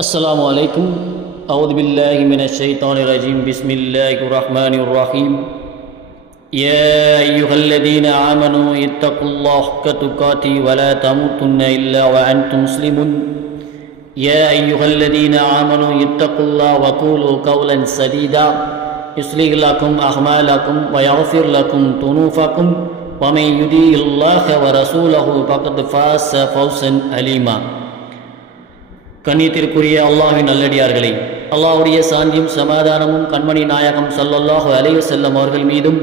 السلام عليكم. أعوذ بالله من الشيطان الرجيم. بسم الله الرحمن الرحيم. يا أيها الذين آمنوا اتقوا الله حق تقاته ولا تموتن إلا وأنتم مسلمون. يا أيها الذين آمنوا اتقوا الله وقولوا قولا سديدا. يصلح لكم أعمالكم ويغفر لكم ذنوبكم. ومن يطيع الله ورسوله فقد فاز فوزا أليما. கண்ணியத்திற்குரிய அல்லாஹின் நல்லடியார்களே அல்லாஹுடைய சாந்தியும் சமாதானமும் கண்மணி நாயகம் சல்லல்லாஹு அலைஹி செல்லம் அவர்கள் மீதும்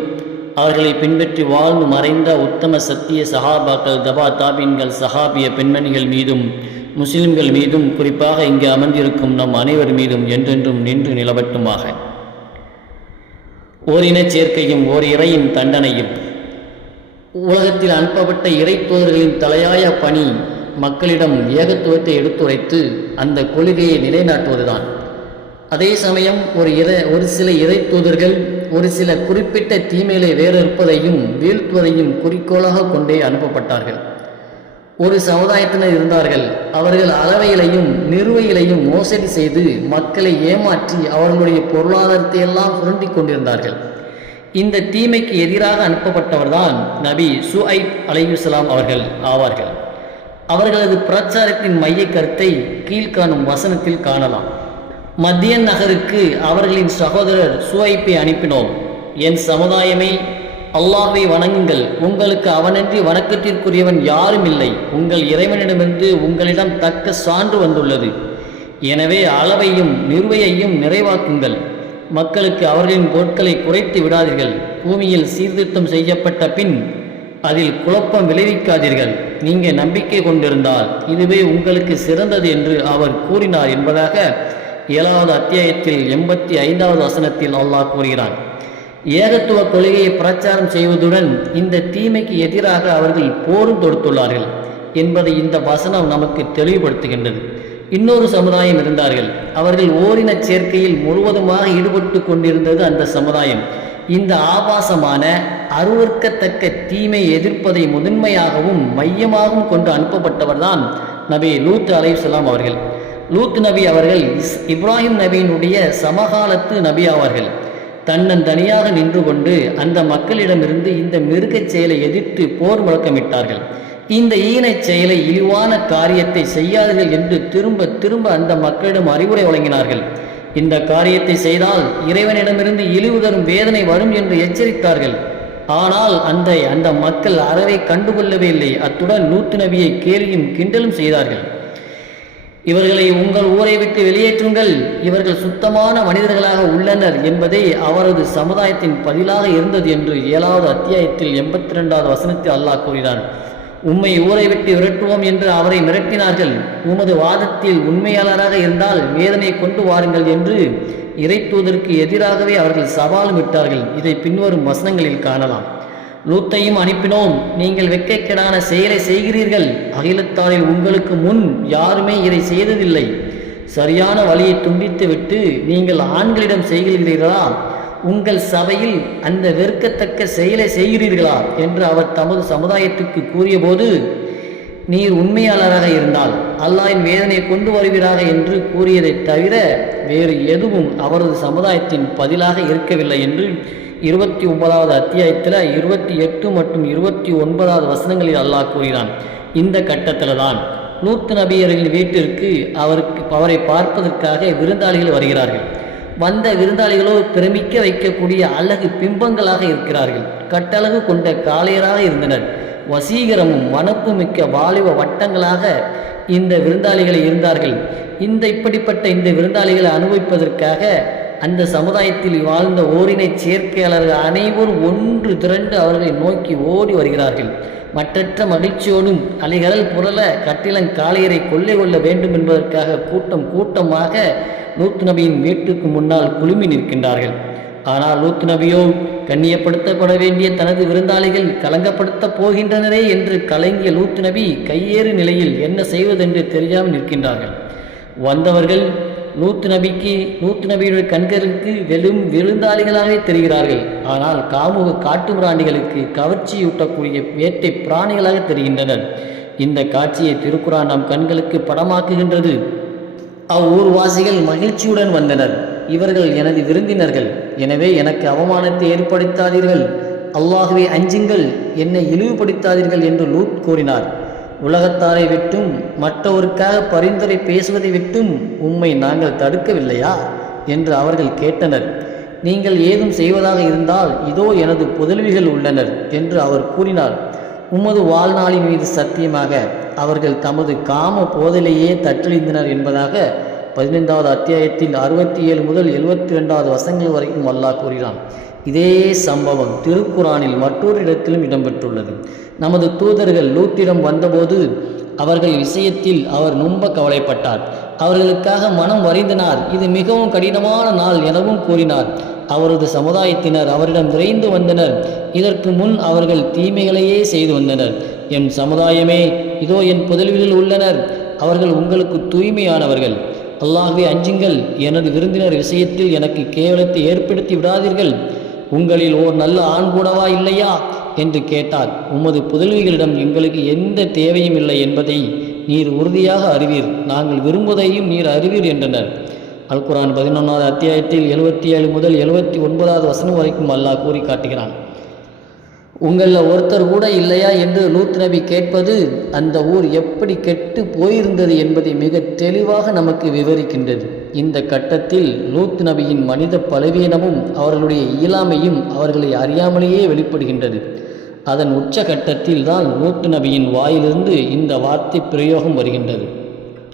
அவர்களை பின்பற்றி வாழ்ந்து மறைந்த உத்தம சத்திய சஹாபாக்கள் தபா தாபீன்கள் சஹாபிய பெண்மணிகள் மீதும் முஸ்லிம்கள் மீதும் குறிப்பாக இங்கு அமர்ந்திருக்கும் நம் அனைவர் மீதும் என்றென்றும் நின்று நிலவட்டுமாக. ஓரினச் சேர்க்கையும் ஓர் இறையின் தண்டனையும். உலகத்தில் அனுப்பப்பட்ட இறைத்தோதர்களின் தலையாய பணி மக்களிடம் ஏகத்துவத்தை எடுத்துரைத்து அந்த கொள்கையை நிலைநாட்டுவதுதான். அதே சமயம் ஒரு இற ஒரு சில இறை தூதர்கள் ஒரு சில குறிப்பிட்ட தீமையிலே வேறறுப்பதையும் வீழ்த்துவதையும் குறிக்கோளாக கொண்டே அனுப்பப்பட்டார்கள். ஒரு சமுதாயத்தினர் இருந்தார்கள். அவர்கள் அளவையிலையும் நிறுவையிலையும் மோசடி செய்து மக்களை ஏமாற்றி அவர்களுடைய பொருளாதாரத்தை எல்லாம் சுரண்டி கொண்டிருந்தார்கள். இந்த தீமைக்கு எதிராக அனுப்பப்பட்டவர்தான் நபி சுஐப் அலையுசலாம் அவர்கள் ஆவார்கள். அவர்களது பிரச்சாரத்தின் மைய கருத்தை கீழ்காணும் வசனத்தில் காணலாம். மத்திய நகருக்கு அவர்களின் சகோதரர் சுவைப்பை அனுப்பினோம். என் சமுதாயமே அல்லாஹை வணங்குங்கள். உங்களுக்கு அவனன்றி வணக்கத்திற்குரியவன் யாரும் இல்லை. உங்கள் இறைவனிடமிருந்து உங்களிடம் தக்க சான்று வந்துள்ளது. எனவே அளவையும் நிறுவையையும் நிறைவாக்குங்கள். மக்களுக்கு அவர்களின் பொருட்களை குறைத்து விடாதீர்கள். பூமியில் சீர்திருத்தம் செய்யப்பட்ட பின் அதில் குழப்பம் விளைவிக்காதீர்கள். நீங்கள் நம்பிக்கை கொண்டிருந்தால் இதுவே உங்களுக்கு சிறந்தது என்று அவர் கூறினார் என்பதாக ஏழாவது அத்தியாயத்தில் எண்பத்தி ஐந்தாவது வசனத்தில் அல்லாஹ் கூறுகிறான். ஏகத்துவ கொள்கையை பிரச்சாரம் செய்வதுடன் இந்த தீமைக்கு எதிராக அவர்கள் போரும் தொடுத்துள்ளார்கள் என்பதை இந்த வசனம் நமக்கு தெளிவுபடுத்துகின்றது. இன்னொரு சமுதாயம் இருந்தார்கள். அவர்கள் ஓரின சேர்க்கையில் முழுவதுமாக ஈடுபட்டு கொண்டிருந்தது அந்த சமுதாயம். இந்த ஆபாசமான அருவறுக்கத்தக்க தீமை எதிர்ப்பதை முதன்மையாகவும் மையமாகவும் கொண்டு அனுப்பப்பட்டவர்தான் நபி லூத் அலையுசலாம் அவர்கள். லூத் நபி அவர்கள் இஸ் இப்ராஹிம் நபியினுடைய சமகாலத்து நபி ஆவார்கள் தன்னன் தனியாக நின்று கொண்டு அந்த மக்களிடமிருந்து இந்த மிருகச் செயலை எதிர்த்து போர் முழக்கமிட்டார்கள். இந்த ஈனச் செயலை இழிவான காரியத்தை செய்யாதீர்கள் என்று திரும்ப திரும்ப அந்த மக்களிடம் அறிவுரை வழங்கினார்கள். இந்த காரியத்தை செய்தால் இறைவனிடமிருந்து இழிவு தரும் வேதனை வரும் என்று எச்சரித்தார்கள். ஆனால் அந்த அந்த மக்கள் அறவை கண்டுகொள்ளவே இல்லை. அத்துடன் நூத்து நபியை கேலியும் கிண்டலும் செய்தார்கள். இவர்களை உங்கள் ஊரை விட்டு வெளியேற்றுங்கள். இவர்கள் சுத்தமான மனிதர்களாக உள்ளனர் என்பதே அவரது சமுதாயத்தின் பதிலாக இருந்தது என்று ஏழாவது அத்தியாயத்தில் எண்பத்தி ரெண்டாவது வசனத்தில் அல்லாஹ் கூறினார் உம்மை ஊரை விட்டு விரட்டுவோம் என்று அவரை மிரட்டினார்கள். உமது வாதத்தில் உண்மையாளராக இருந்தால் வேதனை கொண்டு வாருங்கள் என்று இறைத்துவதற்கு எதிராகவே அவர்கள் சவாலும் விட்டார்கள். இதை பின்வரும் வசனங்களில் காணலாம். லூத்தையும் அனுப்பினோம். நீங்கள் வெட்கக்கேடான செயலை செய்கிறீர்கள். அகிலத்தாரில் உங்களுக்கு முன் யாருமே இதை செய்ததில்லை. சரியான வழியை துண்டித்துவிட்டு நீங்கள் ஆண்களிடம் செய்கிறீர்களா? உங்கள் சபையில் அந்த வெறுக்கத்தக்க செயலை செய்கிறீர்களா? என்று அவர் தமது சமுதாயத்துக்கு கூறியபோது நீர் உண்மையாளராக இருந்தால் அல்லாஹின் வேதனை கொண்டு வருவீராக என்று கூறியதை தவிர வேறு எதுவும் அவரது சமுதாயத்தின் பதிலாக இருக்கவில்லை என்று இருபத்தி ஒன்பதாவது அத்தியாயத்தில் இருபத்தி எட்டு மற்றும் இருபத்தி ஒன்பதாவது வசனங்களில் அல்லாஹ் கூறினான் இந்த கட்டத்தில் தான் நூத்து நபியர்களின் வீட்டிற்கு அவருக்கு அவரை பார்ப்பதற்காக விருந்தாளிகள் வருகிறார்கள். வந்த விருந்தாளிகளோ பிரமிக்க வைக்கக்கூடிய அழகு பிம்பங்களாக இருக்கிறார்கள். கட்டழகு கொண்ட காளையராக இருந்தனர். வசீகரமும் வனப்பு மிக்க வாலிப வட்டங்களாக இந்த விருந்தாளிகளை இருந்தார்கள். இந்த இப்படிப்பட்ட இந்த விருந்தாளிகளை அனுபவிப்பதற்காக அந்த சமுதாயத்தில் வாழ்ந்த ஓரினை சேர்க்கையாளர்கள் அனைவரும் ஒன்று திரண்டு அவர்களை நோக்கி ஓடி வருகிறார்கள். மற்றற்ற மகிழ்ச்சியோடும் அலைகடல் புரள கட்டிலங் காளையரை கொள்ளை கொள்ள வேண்டும் என்பதற்காக கூட்டம் கூட்டமாக நூத்து நபியின் வீட்டுக்கு முன்னால் குழுமி நிற்கின்றார்கள். ஆனால் லூத் நபியோ கண்ணியப்படுத்தப்பட வேண்டிய தனது விருந்தாளிகள் கலங்கப்படுத்தப் போகின்றனரே என்று கலங்கிய லூத் நபி கையேறு நிலையில் என்ன செய்வதென்று தெரியாமல் நிற்கின்றார்கள். வந்தவர்கள் நூத்து நபிக்கு நூத்து நபியுடைய கண்களுக்கு வெறும் விருந்தாளிகளாகவே தெரிகிறார்கள். ஆனால் காமுக காட்டு பிராணிகளுக்கு கவர்ச்சியூட்டக்கூடிய வேட்டை பிராணிகளாக தெரிகின்றனர். இந்த காட்சியை திருக்குறான் நம் கண்களுக்கு படமாக்குகின்றது. அவ்வூர்வாசிகள் மகிழ்ச்சியுடன் வந்தனர். இவர்கள் எனது விருந்தினர்கள். எனவே எனக்கு அவமானத்தை ஏற்படுத்தாதீர்கள். அல்லாகவே அஞ்சுங்கள். என்னை இழிவுபடுத்தாதீர்கள் என்று லூத் கூறினார். உலகத்தாரை விட்டும் மற்றவருக்காக பரிந்துரை பேசுவதை விட்டும் உம்மை நாங்கள் தடுக்கவில்லையா? என்று அவர்கள் கேட்டனர். நீங்கள் ஏதும் செய்வதாக இருந்தால் இதோ எனது புதல்விகள் உள்ளனர் என்று அவர் கூறினார். உமது வாழ்நாளின் மீது சத்தியமாக அவர்கள் தமது காம போதலையே தற்றழிந்தனர் என்பதாக பதினைந்தாவது அத்தியாயத்தில் அறுபத்தி ஏழு முதல் எழுபத்தி ரெண்டாவது வசங்கள் வரைக்கும் அல்லாஹ் கூறினான் இதே சம்பவம் திருக்குறானில் மற்றொரு இடத்திலும் இடம்பெற்றுள்ளது. நமது தூதர்கள் லூத்திடம் வந்தபோது அவர்கள் விஷயத்தில் அவர் ரொம்ப கவலைப்பட்டார். அவர்களுக்காக மனம் வரைந்தனார் இது மிகவும் கடினமான நாள் எனவும் கூறினார். அவரது சமுதாயத்தினர் அவரிடம் விரைந்து வந்தனர். இதற்கு முன் அவர்கள் தீமைகளையே செய்து வந்தனர். என் சமுதாயமே இதோ என் புதல்வியில் உள்ளனர். அவர்கள் உங்களுக்கு தூய்மையானவர்கள். அல்லாஹே அஞ்சுங்கள். எனது விருந்தினர் விஷயத்தில் எனக்கு கேவலத்தை ஏற்படுத்தி விடாதீர்கள். உங்களில் ஓர் நல்ல ஆண் கூடவா இல்லையா? என்று கேட்டார். உமது புதல்விகளிடம் எங்களுக்கு எந்த தேவையும் இல்லை என்பதை நீர் உறுதியாக அறிவீர். நாங்கள் விரும்புவதையும் நீர் அறிவீர் என்றனர். அல் குரான் பதினொன்றாவது அத்தியாயத்தில் எழுபத்தி ஏழு முதல் எழுபத்தி ஒன்பதாவது வசனம் வரைக்கும் அல்லாஹ் கூறி காட்டுகிறான். உங்களில் ஒருத்தர் கூட இல்லையா என்று லூத் நபி கேட்பது அந்த ஊர் எப்படி கெட்டு போயிருந்தது என்பதை மிக தெளிவாக நமக்கு விவரிக்கின்றது. இந்த கட்டத்தில் லூத் நபியின் மனித பலவீனமும் அவர்களுடைய இயலாமையும் அவர்களை அறியாமலேயே வெளிப்படுகின்றது. அதன் உச்ச கட்டத்தில் தான் லூத் நபியின் வாயிலிருந்து இந்த வார்த்தை பிரயோகம் வருகின்றது.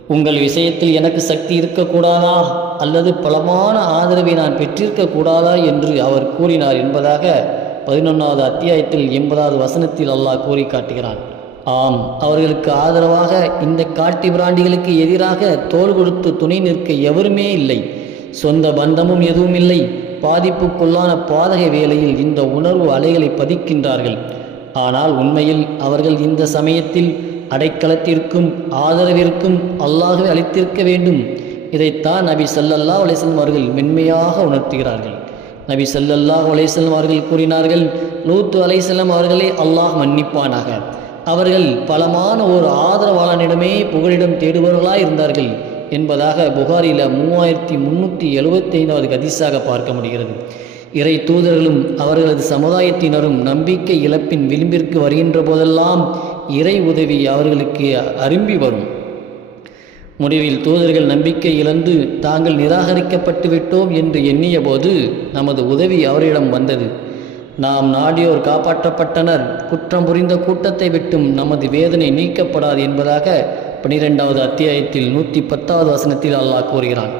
உங்கள் விஷயத்தில் எனக்கு சக்தி இருக்கக்கூடாதா? அல்லது பலமான ஆதரவை நான் பெற்றிருக்க கூடாதா என்று அவர் கூறினார் என்பதாக பதினொன்றாவது அத்தியாயத்தில் எண்பதாவது வசனத்தில் அல்லாஹ் கூறி காட்டுகிறான். ஆம் அவர்களுக்கு ஆதரவாக இந்த காட்டி பிராண்டிகளுக்கு எதிராக தோல் கொடுத்து துணை நிற்க எவருமே இல்லை. சொந்த பந்தமும் எதுவும் இல்லை. பாதிப்புக்குள்ளான பாதக வேலையில் இந்த உணர்வு அலைகளை பதிக்கின்றார்கள். ஆனால் உண்மையில் அவர்கள் இந்த சமயத்தில் அடைக்கலத்திற்கும் ஆதரவிற்கும் அல்லாகவே அளித்திருக்க வேண்டும். இதைத்தான் நபி சல்லல்லா அலைஹி அவர்கள் மென்மையாக உணர்த்துகிறார்கள். நபி சல்லல்லாஹ் அலைசல்லம் அவர்கள் கூறினார்கள் லூத்து அலைசல்லம் அவர்களே அல்லாஹ் மன்னிப்பானாக. அவர்கள் பலமான ஒரு ஆதரவாளனிடமே புகழிடம் தேடுபவர்களாக இருந்தார்கள். என்பதாக புகாரில் மூவாயிரத்தி முன்னூற்றி எழுபத்தி ஐந்தாவது கதிசாக பார்க்க முடிகிறது. இறை தூதர்களும் அவர்களது சமுதாயத்தினரும் நம்பிக்கை இழப்பின் விளிம்பிற்கு வருகின்ற போதெல்லாம் இறை உதவி அவர்களுக்கு அரும்பி வரும். முடிவில் தூதர்கள் நம்பிக்கை இழந்து தாங்கள் நிராகரிக்கப்பட்டு விட்டோம் என்று எண்ணிய போது நமது உதவி அவரிடம் வந்தது. நாம் நாடியோர் காப்பாற்றப்பட்டனர். குற்றம் புரிந்த கூட்டத்தை விட்டும் நமது வேதனை நீக்கப்படாது என்பதாக பனிரெண்டாவது அத்தியாயத்தில் நூற்றி பத்தாவது வசனத்தில் அல்லாஹ் கூறுகிறான்.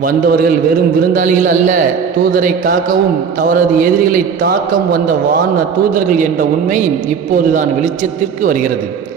வந்தவர்கள் வெறும் விருந்தாளிகள் அல்ல தூதரை காக்கவும் அவரது எதிரிகளை தாக்கம் வந்த வான தூதர்கள் என்ற உண்மை இப்போதுதான் வெளிச்சத்திற்கு வருகிறது.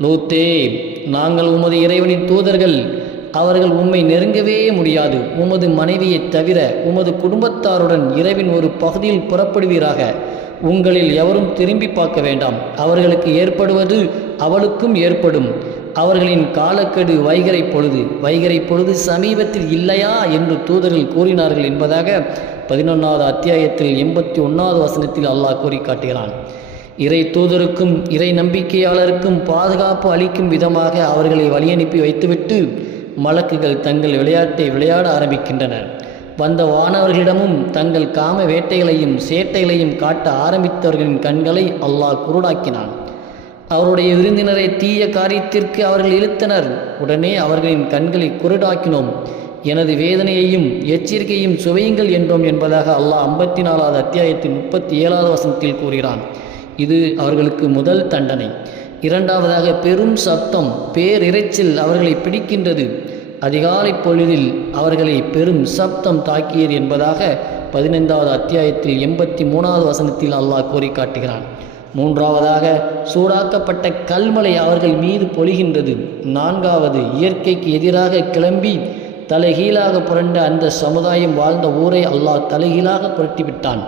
லூத்தே நாங்கள் உமது இறைவனின் தூதர்கள். அவர்கள் உம்மை நெருங்கவே முடியாது. உமது மனைவியைத் தவிர உமது குடும்பத்தாருடன் இரவின் ஒரு பகுதியில் புறப்படுவீராக. உங்களில் எவரும் திரும்பி பார்க்க வேண்டாம். அவர்களுக்கு ஏற்படுவது அவளுக்கும் ஏற்படும். அவர்களின் காலக்கெடு வைகரை பொழுது. வைகரை பொழுது சமீபத்தில் இல்லையா என்று தூதர்கள் கூறினார்கள் என்பதாக பதினொன்றாவது அத்தியாயத்தில் எண்பத்தி ஒன்றாவது வசனத்தில் அல்லாஹ் கூறி காட்டுகிறான். இறை தூதருக்கும் இறை நம்பிக்கையாளருக்கும் பாதுகாப்பு அளிக்கும் விதமாக அவர்களை வழியனுப்பி வைத்துவிட்டு மலக்குகள் தங்கள் விளையாட்டை விளையாட ஆரம்பிக்கின்றனர். வந்த வானவர்களிடமும் தங்கள் காம வேட்டைகளையும் சேட்டைகளையும் காட்ட ஆரம்பித்தவர்களின் கண்களை அல்லாஹ் குருடாக்கினான். அவருடைய விருந்தினரை தீய காரியத்திற்கு அவர்கள் இழுத்தனர். உடனே அவர்களின் கண்களை குருடாக்கினோம். எனது வேதனையையும் எச்சரிக்கையும் சுவையுங்கள் என்றோம் என்பதாக அல்லாஹ் ஐம்பத்தி நாலாவது அத்தியாயத்தின் முப்பத்தி ஏழாவது வசனத்தில் கூறுகிறான். இது அவர்களுக்கு முதல் தண்டனை. இரண்டாவதாக பெரும் சத்தம் பேரிரைச்சல் அவர்களை பிடிக்கின்றது. அதிகாலை பொழுதில் அவர்களை பெரும் சப்தம் தாக்கியது என்பதாக பதினைந்தாவது அத்தியாயத்தில் எண்பத்தி மூணாவது வசனத்தில் அல்லாஹ் கூறி காட்டுகிறான் மூன்றாவதாக சூடாக்கப்பட்ட கல்மலை அவர்கள் மீது பொழிகின்றது. நான்காவது இயற்கைக்கு எதிராக கிளம்பி தலைகீழாக புரண்ட அந்த சமுதாயம் வாழ்ந்த ஊரை அல்லாஹ் தலைகீழாக புரட்டிவிட்டான்.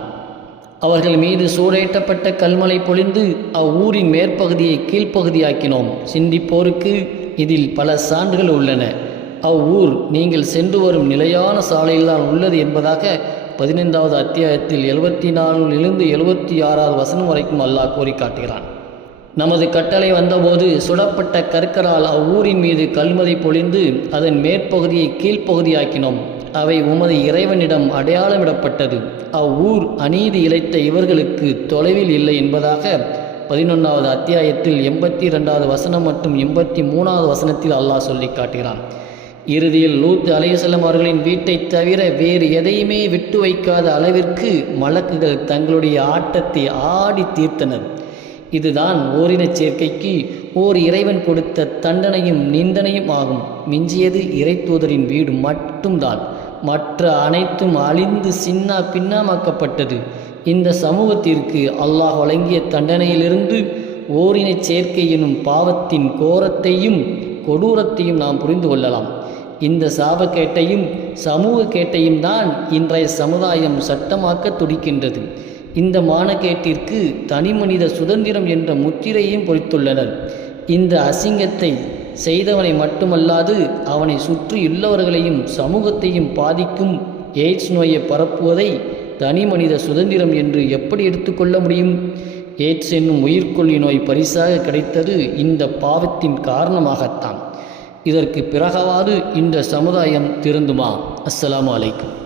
அவர்கள் மீது சூறையிட்டப்பட்ட கல்மலை பொழிந்து அவ்வூரின் மேற்பகுதியை கீழ்ப்பகுதியாக்கினோம். சிந்திப்போருக்கு இதில் பல சான்றுகள் உள்ளன. அவ்வூர் நீங்கள் சென்று வரும் நிலையான சாலையில்தான் உள்ளது என்பதாக பதினைந்தாவது அத்தியாயத்தில் எழுபத்தி நாலிலிருந்து எழுபத்தி ஆறாவது வசனம் வரைக்கும் அல்லாஹ் கோரி காட்டுகிறான் நமது கட்டளை வந்தபோது சுடப்பட்ட கற்களால் அவ்வூரின் மீது கல்மதை பொழிந்து அதன் மேற்பகுதியை கீழ்ப்பகுதியாக்கினோம். அவை உமது இறைவனிடம் அடையாளமிடப்பட்டது. அவ்வூர் அநீதி இழைத்த இவர்களுக்கு தொலைவில் இல்லை என்பதாக பதினொன்றாவது அத்தியாயத்தில் எண்பத்தி ரெண்டாவது வசனம் மற்றும் எண்பத்தி மூணாவது வசனத்தில் அல்லாஹ் சொல்லி காட்டுகிறான். இறுதியில் லூத் அலையுசல்லம் அவர்களின் வீட்டை தவிர வேறு எதையுமே விட்டு வைக்காத அளவிற்கு மலக்குகள் தங்களுடைய ஆட்டத்தை ஆடி தீர்த்தனர். இதுதான் ஓரினச் சேர்க்கைக்கு ஓர் இறைவன் கொடுத்த தண்டனையும் நிந்தனையும் ஆகும். மிஞ்சியது இறைத்தூதரின் வீடு மட்டும்தான். மற்ற அனைத்தும் அழிந்து சின்னா பின்னமாக்கப்பட்டது. இந்த சமூகத்திற்கு அல்லாஹ் வழங்கிய தண்டனையிலிருந்து ஓரினச் சேர்க்கை எனும் பாவத்தின் கோரத்தையும் கொடூரத்தையும் நாம் புரிந்து கொள்ளலாம். இந்த சாபக்கேட்டையும் சமூக கேட்டையும் தான் இன்றைய சமுதாயம் சட்டமாக்க துடிக்கின்றது. இந்த மானகேட்டிற்கு தனிமனித சுதந்திரம் என்ற முத்திரையும் பொறித்துள்ளனர். இந்த அசிங்கத்தை செய்தவனை மட்டுமல்லாது அவனை சுற்றியுள்ளவர்களையும் சமூகத்தையும் பாதிக்கும் எய்ட்ஸ் நோயை பரப்புவதை தனி மனித சுதந்திரம் என்று எப்படி எடுத்துக்கொள்ள முடியும்? எய்ட்ஸ் என்னும் உயிர்கொல்லி நோய் பரிசாக கிடைத்தது இந்த பாவத்தின் காரணமாகத்தான். இதற்கு பிறகாவது இந்த சமுதாயம் திருந்துமா? அஸ்லாம் அலைக்கும்.